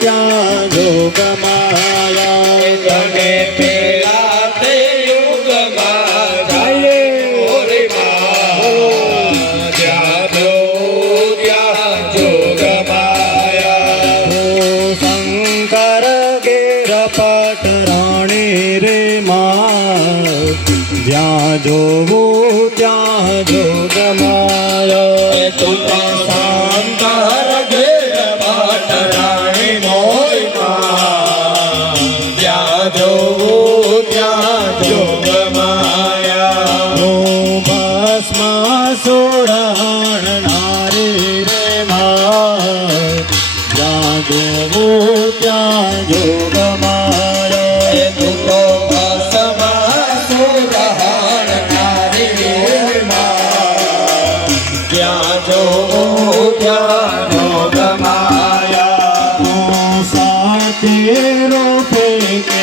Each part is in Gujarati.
ત્યાં જોગમાયા તને પેલા તે યુગમાં જાય મોરીમાં. જ્યાં જોઉં ત્યાં જોગમાયા. ઓ શંકર ઘેર પટરાણી રે માં જ્યાં જોવું ત્યાં જોગ માયા તું ભસ્મ સુરાણ નારી રે માં જ્યાં જોવું ત્યાં જોગ એ તું તો ભસ્મા સુરહાણ નારી વેરમાં. જ્યાં જોઉં ત્યાં જોગમાયા. સાતે રૂપે કે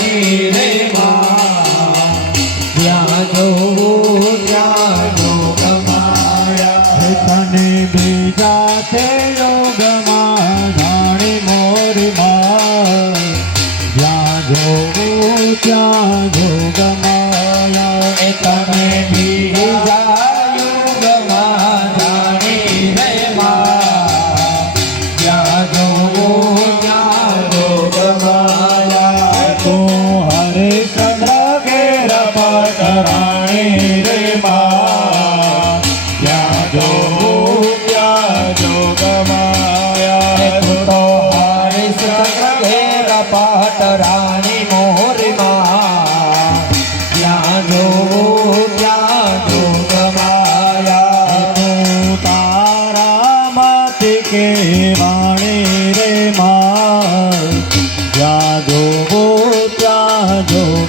જોવું ત્યાં જોગમાયા એ તમે બીજા યુગમાં જાણી રે માં. જ્યાં જોઉં ત્યાં જોગમાયા. તું હરિચંદ્ર ઘેર પટરાણી રે માં જ્યાં જોવું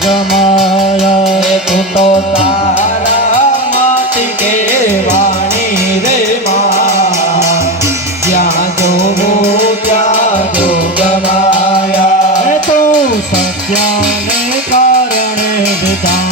એ તું તો તારા માતી કે વાણી રે માં. જ્યાં જોઉં ત્યાં જોગમાયા. એ તું સત્યાને કારણે વિધાણી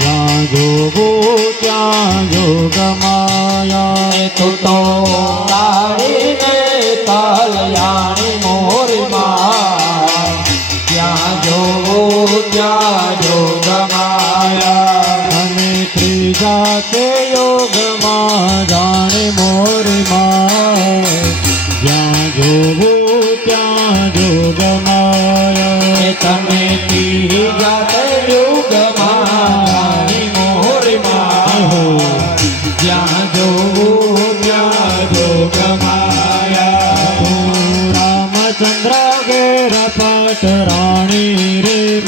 જ્યાં જોગો ત્યાં જોગ માયા તું તો કાળીને મોર મોરમાં. જ્યાં જોગો ત્યાં જોગમાયા. અને ત્રીજા તે યોગમાં જાણે જોગમાયા. તું રામચંદ્ર ઘેર પટ રાણી રે